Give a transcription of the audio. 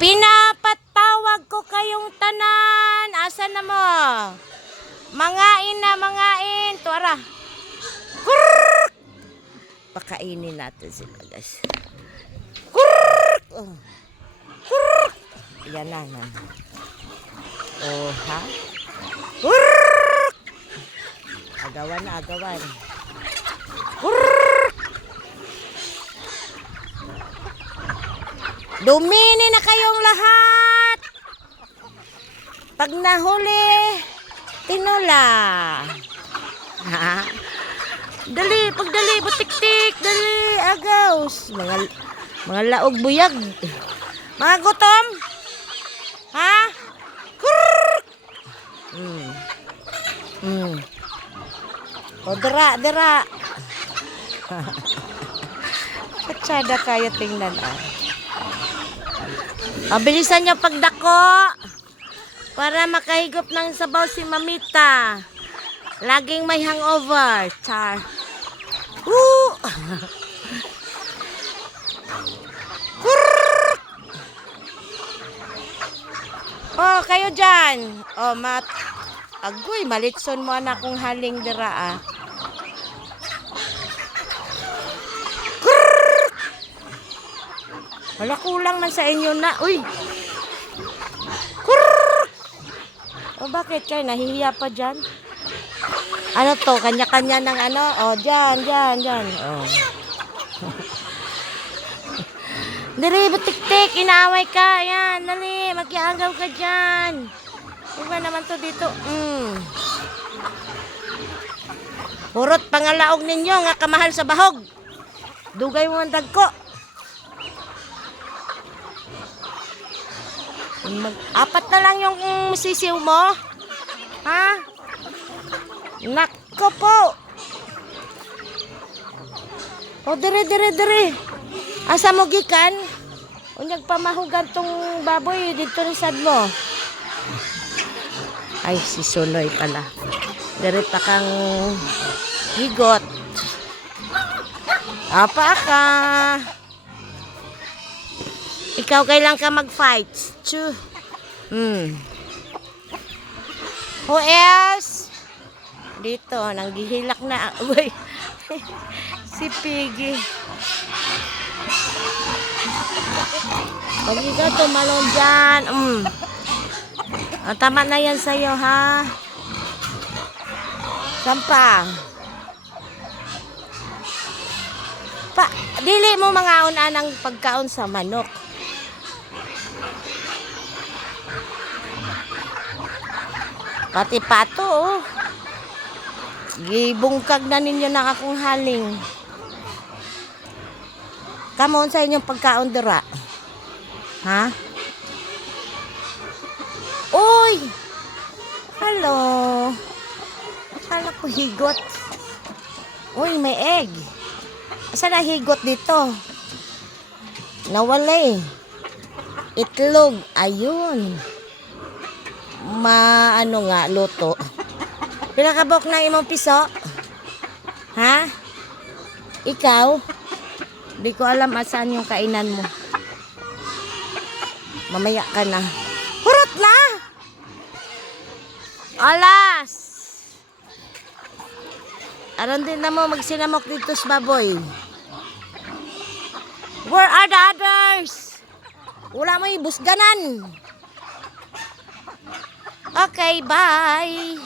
Pinapatawag ko kayong tanan. Asan na mo? Mangain na, mangain. Tuara. Kurrrk! Pakainin natin sila, guys. Kurrrk! Oh. Kurrrk! Yan na. Oh, ha? Kurrrk! Agawan na, agawan. Kurrrk! Dumini na kayong lahat. Pag nahuli, tinula. Ha? Dali, pagdali, butik-tik, dali, agaws. Mga laog buyag. Mga gutom. Ha? Kurrrk! O, dira. Katsada kaya tingnan, Bilisan niyo pagdako para makahigop ng sabaw si Mamita. Laging may hangover. Char. Woo! Oh, kayo dyan. Oh, agoy, malitson mo anak kong haling dira, Wala, kulang man sa inyo na. Uy! Kurrrr! O bakit kayo? Nahihiya pa dyan? Ano to? Kanya-kanya ng ano? O, dyan. O. Dali, butik-tik. Inaaway ka. Ayan, dali. Magkiagaw ka dyan. Iba naman to dito. Purot pangalaog ninyo nga kamahal sa bahog. Dugay mo ang dagko. Apat na lang yung sisiw mo. Ha? Nako po. O, dire. Asa mo gikan? Unyag pamahugan tong baboy dito ni sad mo. Ay, si Sunoy pala. Dire pa kang higot. Apa ka? Ikaw kailan ka mag-fight? Chu. Who else? Dito, nanggihilak na. Uy. Si Piggy. Pag ikaw tumalon dyan. Tama na yan sa'yo, ha? Sampa. Dili mo mga unanang pagkaon sa manok. Pati pato, gibungkag na ninyo na akong haling. Kamon sa inyong pagkaon dira. Ha? Uy! Hello! Akala ko higot. Uy, may egg. Asa na higot dito? Nawala. Itlog. Ayun. Luto. Pinakabok na imong piso? Ha? Ikaw? Di ko alam asan yung kainan mo. Mamaya ka na. Hurot na! Alas! Aron din na mo magsinamok dito sa baboy. Where are the others? Wala mo ibusganan. Okay, bye.